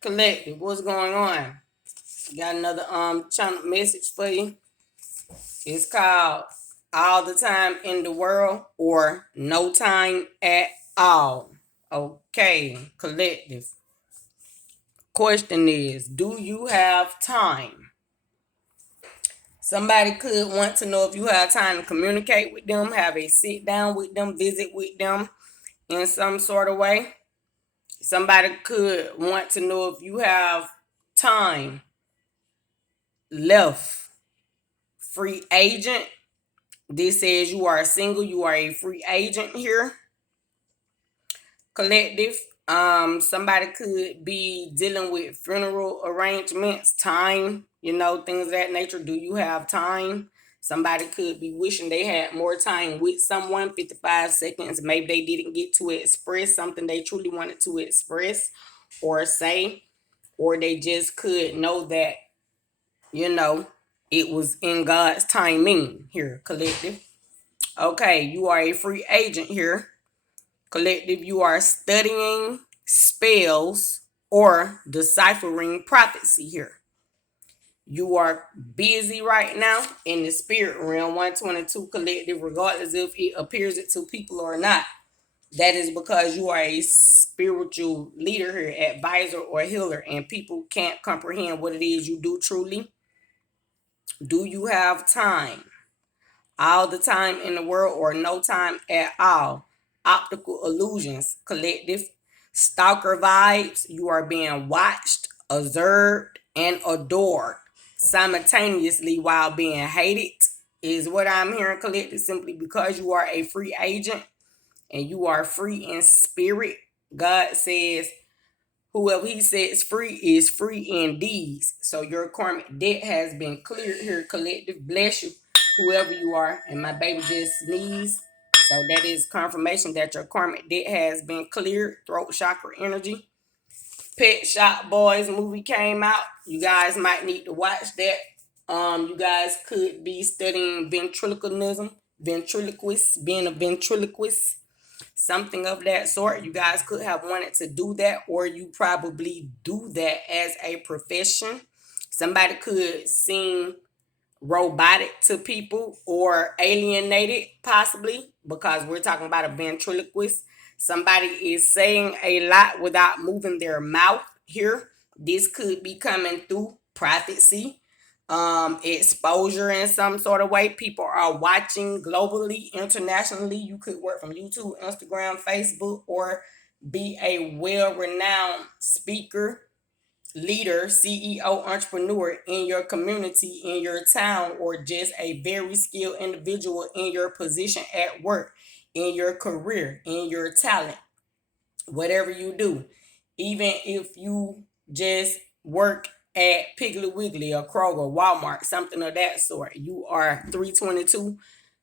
Collective, what's going on? Got another channel message for you. It's called All the Time in the World or No Time at All. Okay, collective. Question is, do you have time? Somebody could want to know if you have time to communicate with them, have a sit down with them, visit with them in some sort of way. Somebody could want to know if you have time left. Free agent. This says you are single, you are a free agent here. Collective. Somebody could be dealing with funeral arrangements, time, things of that nature. Do you have time? Somebody could be wishing they had more time with someone, 55 seconds. Maybe they didn't get to express something they truly wanted to express or say, or they just could know that, you know, it was in God's timing here, collective. Okay, you are a free agent here. Collective, you are studying spells or deciphering prophecy here. You are busy right now in the spirit realm, 122 collective, regardless if it appears it to people or not. That is because you are a spiritual leader here, advisor or healer, and people can't comprehend what it is you do truly. Do you have time? All the time in the world or no time at all? Optical illusions, collective. Stalker vibes. You are being watched, observed, and adored simultaneously while being hated, is what I'm hearing, collective, simply because you are a free agent and you are free in spirit. God says whoever he sets free is free indeed. So your karmic debt has been cleared here, collective. Bless you, whoever you are. And my baby just sneezed. So that is confirmation that your karmic debt has been cleared. Throat chakra energy. Pet Shop Boys movie came out. You guys might need to watch that. You guys could be studying ventriloquism, ventriloquist, being a ventriloquist, something of that sort. You guys could have wanted to do that, or you probably do that as a profession. Somebody could seem robotic to people or alienated, possibly, because we're talking about a ventriloquist. Somebody is saying a lot without moving their mouth here. This could be coming through prophecy, exposure in some sort of way. People are watching globally, internationally. You could work from YouTube, Instagram, Facebook, or be a well-renowned speaker, leader, CEO, entrepreneur in your community, in your town, or just a very skilled individual in your position at work, in your career, in your talent, whatever you do. Even if you just work at Piggly Wiggly or Kroger, Walmart, something of that sort, you are 322,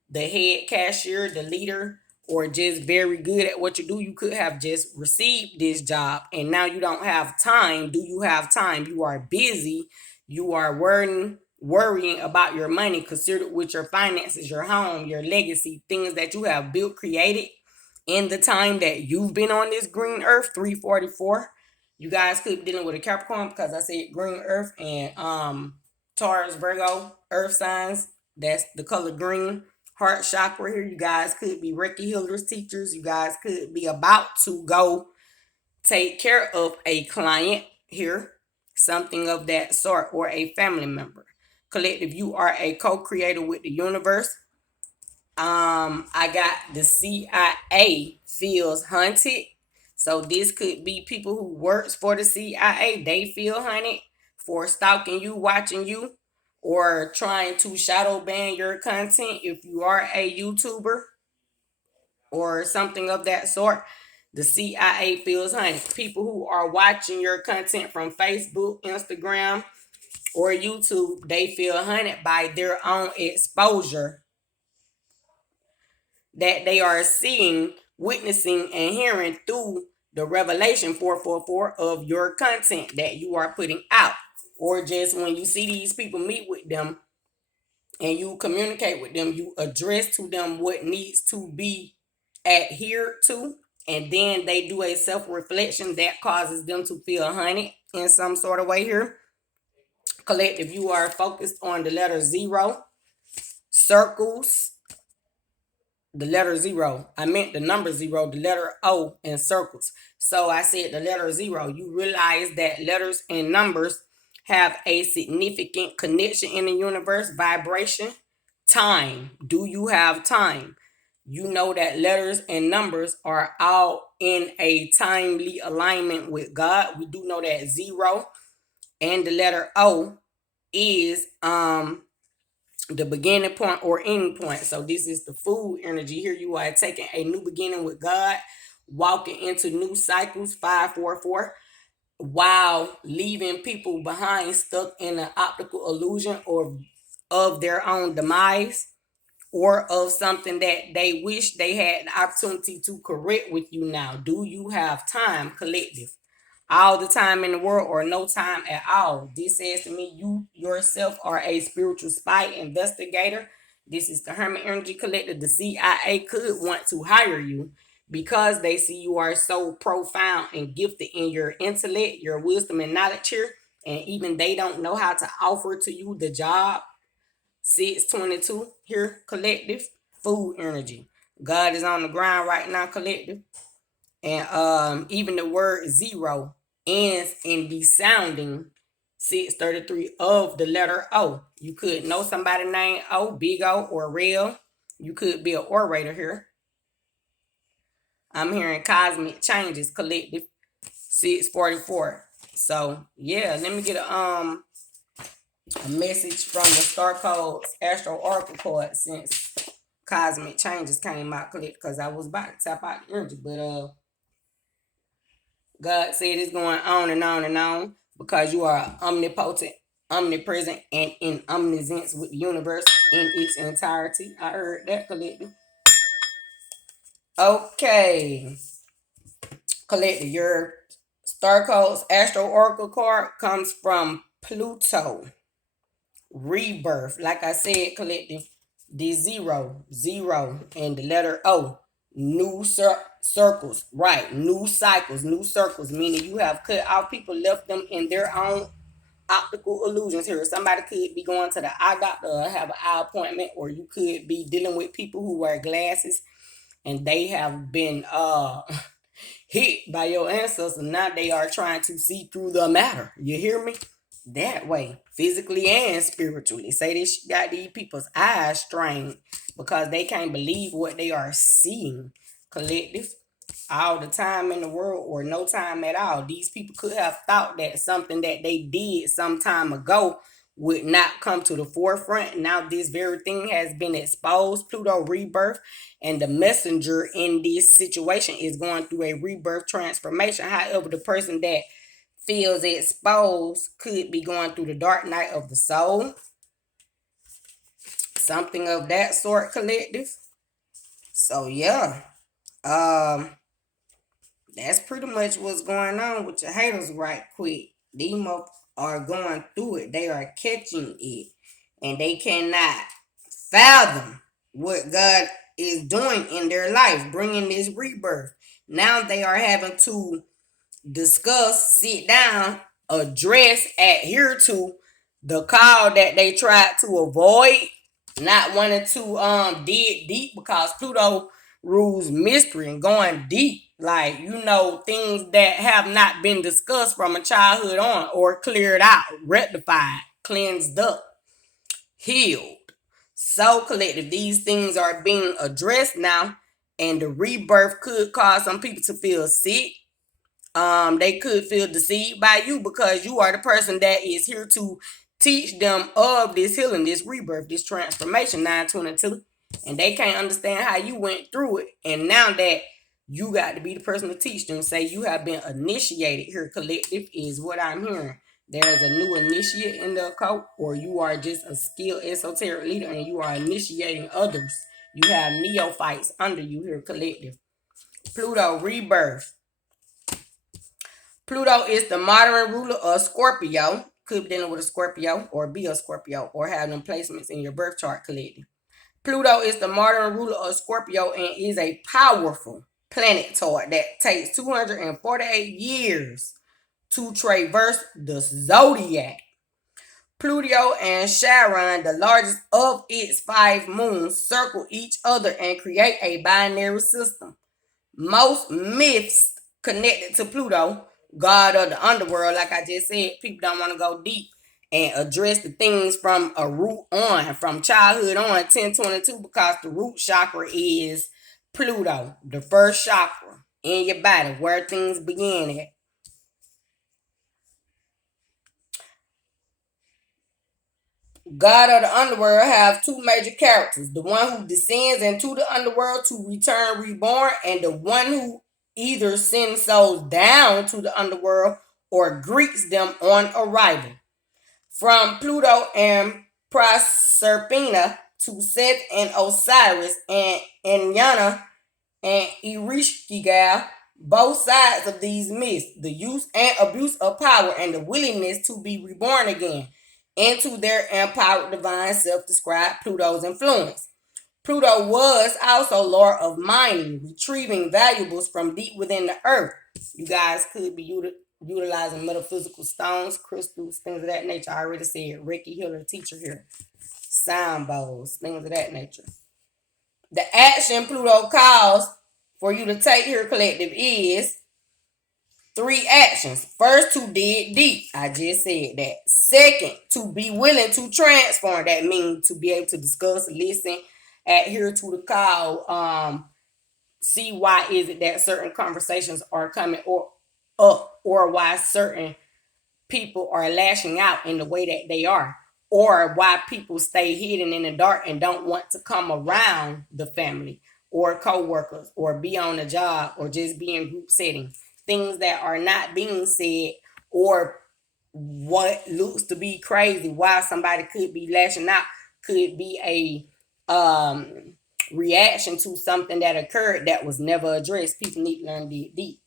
the head cashier, the leader, or just very good at what you do. You could have just received this job and now you don't have time. Do you have time? You are busy. You are worrying about your money, considered with your finances, your home, your legacy, things that you have built, created in the time that you've been on this green earth. 344. You guys could be dealing with a Capricorn because I said green earth, and Taurus, Virgo, earth signs. That's the color green. Heart chakra here. You guys could be Reiki healers, teachers. You guys could be about to go take care of a client here, something of that sort, or a family member. Collective, you are a co-creator with the universe. I got the CIA feels hunted. So this could be people who works for the CIA. They feel hunted for stalking you, watching you, or trying to shadow ban your content if you are a YouTuber or something of that sort. The CIA feels hunted. People who are watching your content from Facebook, Instagram, or YouTube, they feel hunted by their own exposure that they are seeing, witnessing, and hearing through the revelation 444 of your content that you are putting out. Or just when you see these people, meet with them and you communicate with them, you address to them what needs to be adhered to and then they do a self-reflection that causes them to feel hunted in some sort of way here. Collective, you are focused on the letter 0, circles, the letter 0. I meant the number 0, the letter O, and circles. So I said the letter 0. You realize that letters and numbers have a significant connection in the universe, vibration, time. Do you have time? You know that letters and numbers are all in a timely alignment with God. We do know that 0 and the letter O is the beginning point or ending point. So this is the food energy. Here you are taking a new beginning with God, walking into new cycles, 544, while leaving people behind stuck in an optical illusion or of their own demise, or of something that they wish they had the opportunity to correct with you now. Do you have time, collective? All the time in the world or no time at all? This says to me, you yourself are a spiritual spy investigator. This is the Hermit Energy Collective. The CIA could want to hire you because they see you are so profound and gifted in your intellect, your wisdom, and knowledge here. And even they don't know how to offer to you the job. 622 here, collective. Food energy. God is on the ground right now, collective. And even the word 0 ends in the sounding 633 of the letter O. You could know somebody named O, Big O, or Real. You could be an orator here. I'm hearing cosmic changes, collective. 644. So yeah, let me get a message from the Star Codes Astro Oracle card, since cosmic changes came out, collective, because I was about to tap out the energy, but God said it's going on and on and on because you are omnipotent, omnipresent, and in omniscience with the universe in its entirety. I heard that, collective. Okay. Collective, your Star Codes Astro Oracle card comes from Pluto. Rebirth. Like I said, collective, the 0, 0, and the letter O. New circles, right? New cycles, new circles, meaning you have cut off people, left them in their own optical illusions here. Somebody could be going to the eye doctor or have an eye appointment, or you could be dealing with people who wear glasses and they have been hit by your ancestors. Now they are trying to see through the matter. You hear me? That way, physically and spiritually. Say this got these people's eyes strained because they can't believe what they are seeing, collective. All the time in the world or no time at all. These people could have thought that something that they did some time ago would not come to the forefront. Now this very thing has been exposed. Pluto rebirth, and the messenger in this situation is going through a rebirth transformation. However, the person that feels exposed could be going through the dark night of the soul. Something of that sort, collective. So yeah. That's pretty much what's going on with your haters right quick. These motherfuckers are going through it. They are catching it. And they cannot fathom what God is doing in their life, bringing this rebirth. Now they are having to discuss, sit down, address, adhere to the call that they tried to avoid, not wanting to dig deep, because Pluto rules mystery and going deep, like, things that have not been discussed from a childhood on, or cleared out, rectified, cleansed up, healed. So collective, these things are being addressed now, and the rebirth could cause some people to feel sick. They could feel deceived by you because you are the person that is here to teach them of this healing, this rebirth, this transformation, 922. And they can't understand how you went through it. And now that you got to be the person to teach them, say you have been initiated here, collective, is what I'm hearing. There's a new initiate in the occult, or you are just a skilled esoteric leader and you are initiating others. You have neophytes under you here, collective. Pluto rebirth. Pluto is the modern ruler of Scorpio. Could be dealing with a Scorpio or be a Scorpio or have them placements in your birth chart, collective. Pluto is the modern ruler of Scorpio and is a powerful, planetoid that takes 248 years to traverse the zodiac. Pluto and Charon, the largest of its five moons, circle each other and create a binary system. Most myths connected to Pluto, god of the underworld, like I just said, people don't want to go deep and address the things from a root on, from childhood on, 1022, because the root chakra is Pluto, the first chakra in your body, where things begin at. God of the underworld have two major characters: the one who descends into the underworld to return reborn, and the one who either sends souls down to the underworld or greets them on arrival. From Pluto and Proserpina to Seth and Osiris and Inanna and Ereshkigal, both sides of these myths, the use and abuse of power and the willingness to be reborn again into their empowered divine self-described Pluto's influence. Pluto was also lord of mining, retrieving valuables from deep within the earth. You guys could be utilizing metaphysical stones, crystals, things of that nature. I already said Reiki healer teacher here. Sound bowls, things of that nature. The action Pluto calls for you to take here, collective, is three actions. First, to dig deep. I just said that. Second, to be willing to transform. That means to be able to discuss, listen, adhere to the call. See why is it that certain conversations are coming or up, or why certain people are lashing out in the way that they are, or why people stay hidden in the dark and don't want to come around the family or co-workers or be on a job or just be in group settings. Things that are not being said, or what looks to be crazy, why somebody could be lashing out, could be a reaction to something that occurred that was never addressed. People need to learn deep.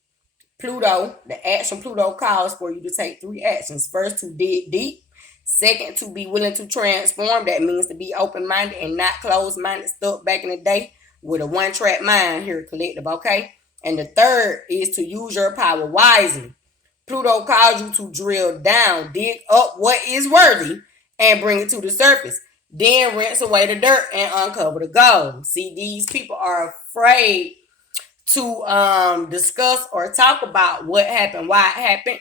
Pluto, the action Pluto calls for you to take three actions. First, to dig deep. Second, to be willing to transform. That means to be open-minded and not closed-minded, stuck back in the day with a one-track mind here, collective, okay? And the third is to use your power wisely. Pluto calls you to drill down, dig up what is worthy, and bring it to the surface. Then rinse away the dirt and uncover the gold. See, these people are afraid to discuss or talk about what happened, why it happened,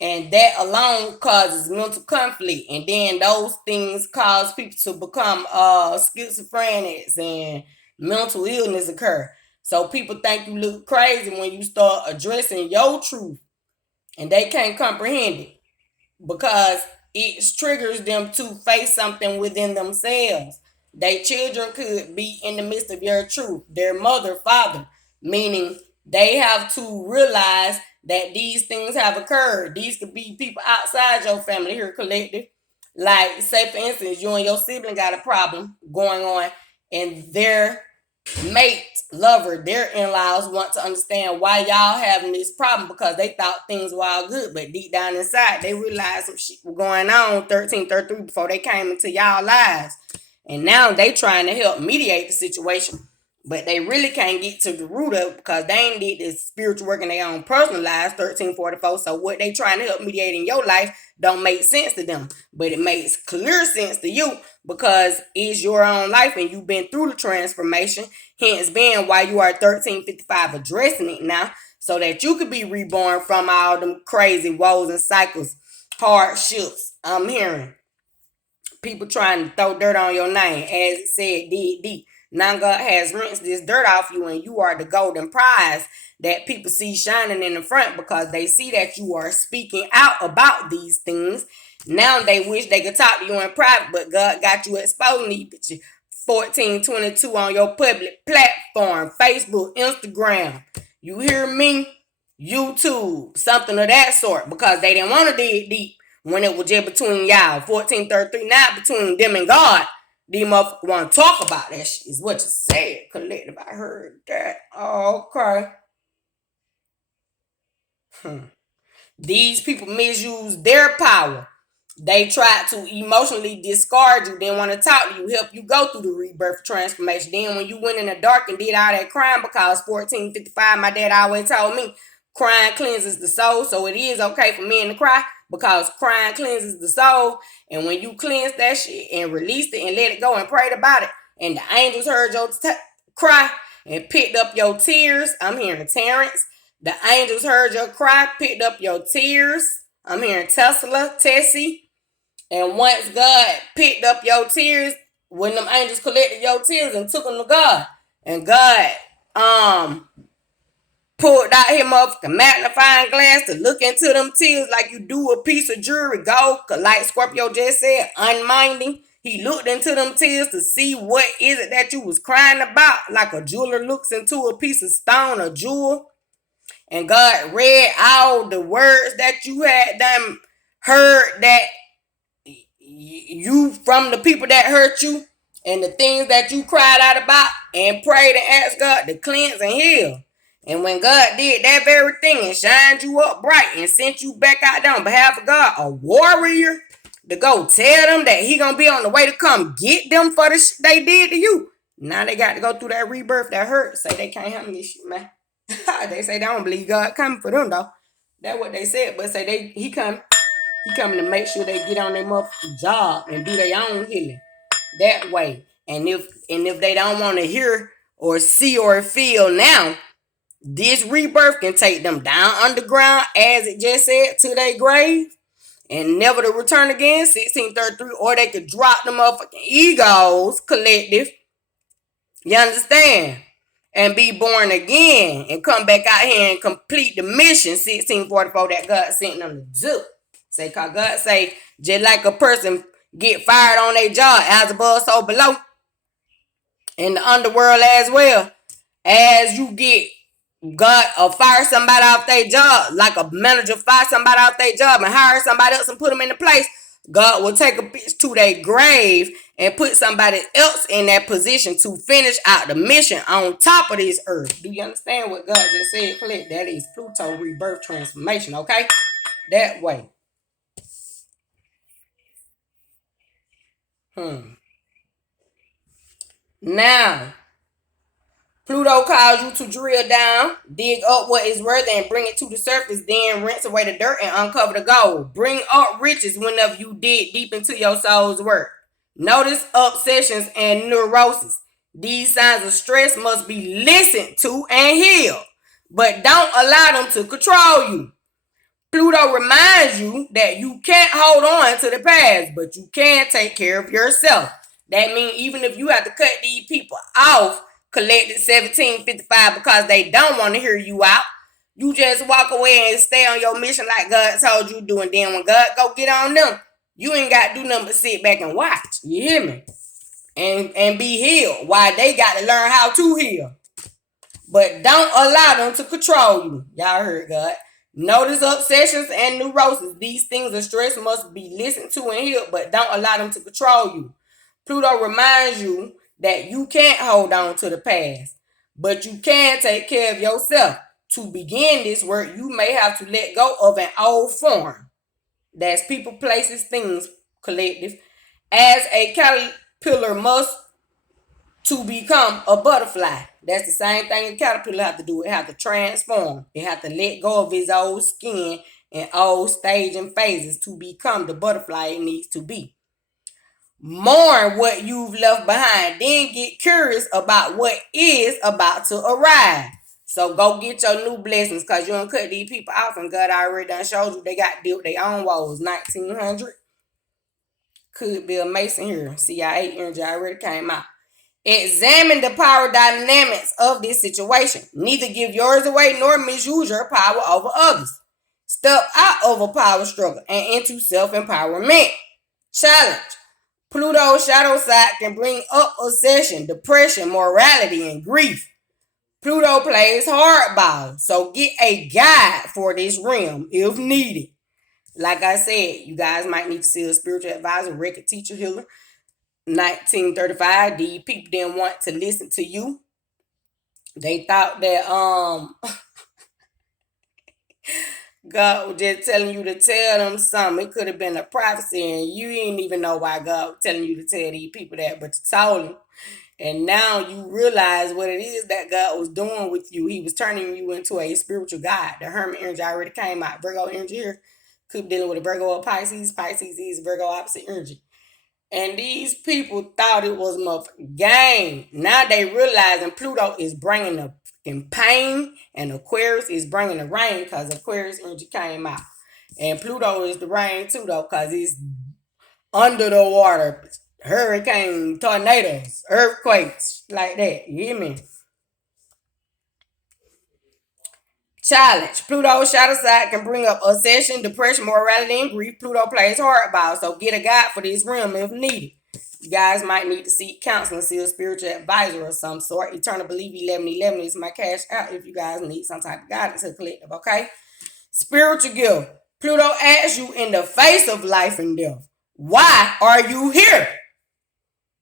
and that alone causes mental conflict, and then those things cause people to become schizophrenics and mental illness occur. So people think you look crazy when you start addressing your truth, and they can't comprehend it because it triggers them to face something within themselves. Their children could be in the midst of your truth, their mother, father, meaning they have to realize that these things have occurred. These could be people outside your family here, collective. Like, say for instance, you and your sibling got a problem going on, and their mate, lover, their in-laws want to understand why y'all having this problem, because they thought things were all good, but deep down inside they realized some shit was going on 1333 before they came into y'all lives, and now they trying to help mediate the situation, but they really can't get to the root of it because they ain't did this spiritual work in their own personal lives 1344. So what they trying to help mediate in your life don't make sense to them, but it makes clear sense to you because it's your own life and you've been through the transformation, hence being why you are 1355 addressing it now, so that you could be reborn from all them crazy woes and cycles, hardships. I'm hearing people trying to throw dirt on your name. As it said, dig deep. Now God has rinsed this dirt off you, and you are the golden prize that people see shining in the front because they see that you are speaking out about these things. Now they wish they could talk to you in private, but God got you exposing these bitches 1422 on your public platform, Facebook, Instagram. You hear me? YouTube, something of that sort, because they didn't want to dig deep when it was just between y'all. 1433, not between them and God. These motherfuckers want to talk about that shit, is what you said, collective. I heard that. Okay. These people misuse their power They tried to emotionally discard you, didn't want to talk to you, help you go through the rebirth transformation. Then when you went in the dark and did all that crime, because 1455, my dad always told me, crying cleanses the soul. So it is okay for men to cry because crying cleanses the soul. And when you cleanse that shit and released it and let it go and prayed about it, and the angels heard your cry and picked up your tears. I'm hearing Terrence. The angels heard your cry, picked up your tears. I'm hearing Tessie. And once God picked up your tears, when them angels collected your tears and took them to God, and God pulled out him up a magnifying glass to look into them tears like you do a piece of jewelry, gold, like Scorpio just said, unminding. He looked into them tears to see what is it that you was crying about, like a jeweler looks into a piece of stone or jewel. And God read all the words that you had done heard that you from the people that hurt you and the things that you cried out about and prayed and asked God to cleanse and heal. And when God did that very thing and shined you up bright and sent you back out there on behalf of God, a warrior, to go tell them that he gonna be on the way to come get them for the shit they did to you. Now they got to go through that rebirth that hurt. Say they can't handle this shit, man. They say they don't believe God coming for them though. That's what they said. But say he coming to make sure they get on their motherfucking job and do their own healing that way. And if they don't want to hear or see or feel now, this rebirth can take them down underground, as it just said, to their grave and never to return again, 1633, or they could drop the motherfucking egos collective. You understand? And be born again and come back out here and complete the mission, 1644, that God sent them to do. Say, cause God say, just like a person get fired on their job, as above, so below, in the underworld as well, as you get God or fire somebody off their job, like a manager fire somebody off their job and hire somebody else and put them in the place, God will take a bitch to their grave and put somebody else in that position to finish out the mission on top of this earth. Do you understand what God just said? Click. That is Pluto rebirth transformation, okay? That way. Now, Pluto calls you to drill down, dig up what is worth and bring it to the surface, then rinse away the dirt and uncover the gold. Bring up riches whenever you dig deep into your soul's work. Notice obsessions and neurosis. These signs of stress must be listened to and healed, but don't allow them to control you. Pluto reminds you that you can't hold on to the past, but you can take care of yourself. That means even if you have to cut these people off, collected 1755 because they don't want to hear you out, you just walk away and stay on your mission like God told you to do. And then when God go get on them, you ain't got to do nothing but sit back and watch. You hear me? And be healed while they got to learn how to heal. But don't allow them to control you. Y'all heard God. Notice obsessions and neurosis. These things of stress must be listened to and healed, but don't allow them to control you. Pluto reminds you that you can't hold on to the past, but you can take care of yourself. To begin this work, you may have to let go of an old form. That's people, places, things, collective. As a caterpillar must to become a butterfly. That's the same thing a caterpillar have to do. It have to transform. It have to let go of its old skin and old stage and phases to become the butterfly it needs to be. Mourn what you've left behind. Then get curious about what is about to arrive. So go get your new blessings, because you don't cut these people off and God already done showed you they got to deal with their own woes. 1900. Could be a Mason here. CIA energy already came out. Examine the power dynamics of this situation. Neither give yours away nor misuse your power over others. Step out of a power struggle and into self-empowerment. Challenge. Pluto's shadow side can bring up obsession, depression, morality, and grief. Pluto plays hardball, so get a guide for this realm if needed. Like I said, you guys might need to see a spiritual advisor, record teacher, healer. 1935, these people didn't want to listen to you. They thought that God was just telling you to tell them something. It could have been a prophecy, and you didn't even know why God was telling you to tell these people that, but you told them. And now you realize what it is that God was doing with you. He was turning you into a spiritual God. The Hermit energy already came out. Virgo energy here could be dealing with a Virgo or Pisces. Pisces is Virgo opposite energy. And these people thought it was motherfucking game. Now they realizing Pluto is bringing the fucking pain and Aquarius is bringing the rain because Aquarius energy came out. And Pluto is the rain too though because it's under the water. Hurricane, tornadoes, earthquakes, like that. You hear me? Challenge. Pluto shadow side can bring up obsession, depression, morality, and grief. Pluto plays hardball, so get a guide for this realm if needed. You guys might need to seek counseling, see a spiritual advisor of some sort. Eternal Belief 1111 is my cash out if you guys need some type of guidance to collective, okay? Spiritual gift. Pluto asks you in the face of life and death, why are you here?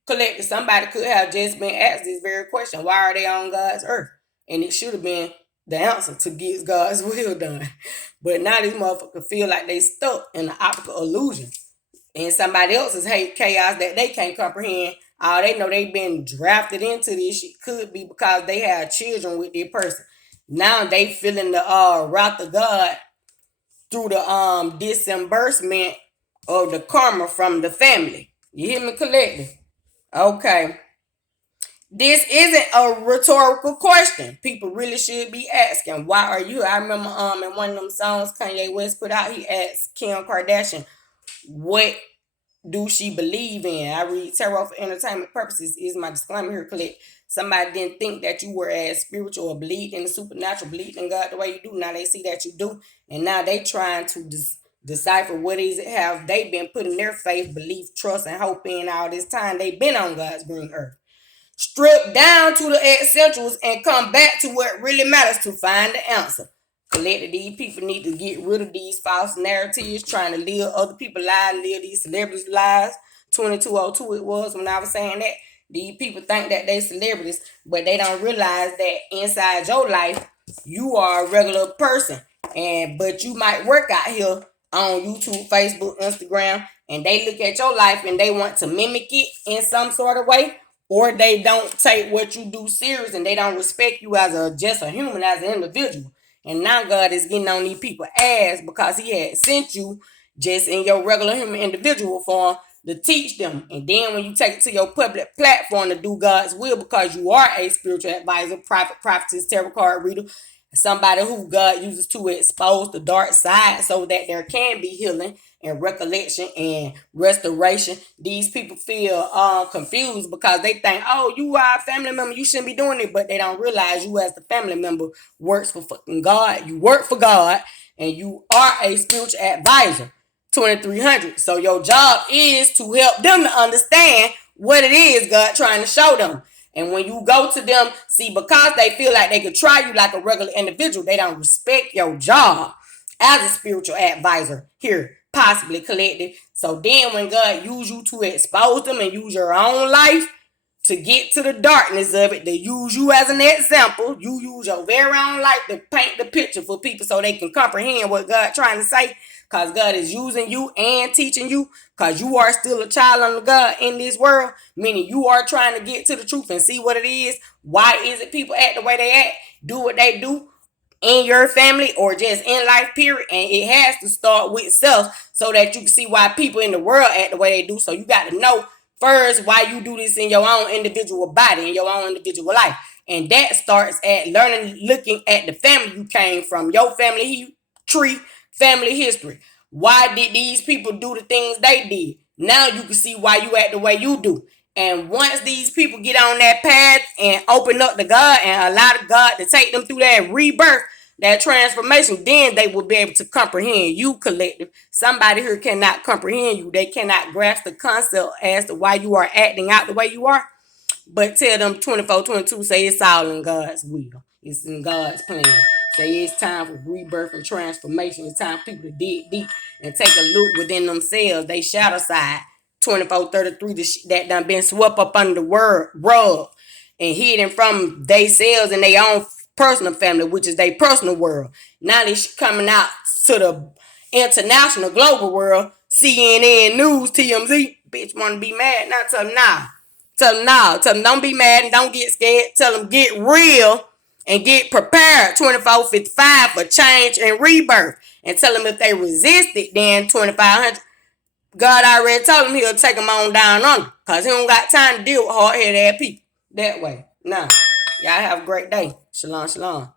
Collective, somebody could have just been asked this very question. Why are they on God's earth? And it should have been the answer to get God's will done. But now this motherfucker feel like they stuck in the optical illusion. And somebody else's hate chaos that they can't comprehend. All they know they been drafted into this shit could be because they had children with their person. Now they feeling the wrath of God through the disbursement of the karma from the family. You hear me, collective? Okay. This isn't a rhetorical question. People really should be asking, why are you? I remember in one of them songs Kanye West put out, he asked Kim Kardashian, what do she believe in? I read tarot for entertainment purposes is my disclaimer here, collect. Somebody didn't think that you were as spiritual or believed in the supernatural, believed in God the way you do. Now they see that you do, and now they trying to decipher what is it have they been putting their faith, belief, trust, and hope in all this time they've been on God's green earth. Strip down to the essentials and come back to what really matters to find the answer. Collected, these people need to get rid of these false narratives, trying to live other people's lives, live these celebrities' lives. 2202 it was when I was saying that. These people think that they celebrities, but they don't realize that inside your life, you are a regular person. But you might work out here on YouTube, Facebook, Instagram, and they look at your life and they want to mimic it in some sort of way, or they don't take what you do serious and they don't respect you as just a human, as an individual. And now God is getting on these people ass because he had sent you just in your regular human individual form to teach them. And then when you take it to your public platform to do God's will, because you are a spiritual advisor, prophet, prophetess, tarot card reader, somebody who God uses to expose the dark side so that there can be healing and recollection and restoration. These people feel confused because they think, oh, you are a family member, you shouldn't be doing it, but they don't realize you as the family member works for fucking God. You work for God and you are a spiritual advisor. 2300. So your job is to help them to understand what it is God trying to show them. And when you go to them, see, because they feel like they could try you like a regular individual, they don't respect your job as a spiritual advisor here, possibly collective. So then when God use you to expose them and use your own life to get to the darkness of it, they use you as an example. You use your very own life to paint the picture for people so they can comprehend what God trying to say. Because God is using you and teaching you. Because you are still a child under God in this world. Meaning you are trying to get to the truth and see what it is. Why is it people act the way they act? Do what they do in your family or just in life, period. And it has to start with self so that you can see why people in the world act the way they do. So you got to know first why you do this in your own individual body, in your own individual life. And that starts at learning, looking at the family you came from, your family tree, family history. Why did these people do the things they did? Now you can see why you act the way you do. And once these people get on that path and open up to God and allow God to take them through that rebirth, that transformation, then they will be able to comprehend you, collective. Somebody here cannot comprehend you. They cannot grasp the concept as to why you are acting out the way you are. But tell them 2422, say it's all in God's will. It's in God's plan. Say it's time for rebirth and transformation. It's time for people to dig deep and take a look within themselves. They shadow side. 2433, that done been swept up under the rug and hidden from themselves and their own personal family, which is their personal world. Now they coming out to the international global world. CNN News, TMZ, bitch want to be mad. Now tell them now. Tell them now. Tell them don't be mad and don't get scared. Tell them get real and get prepared 24/55 for change and rebirth. And tell them if they resist it, then 2500. God already told him he'll take them on down under. Because he don't got time to deal with hard-headed ass people that way. Now, y'all have a great day. Shalom, shalom.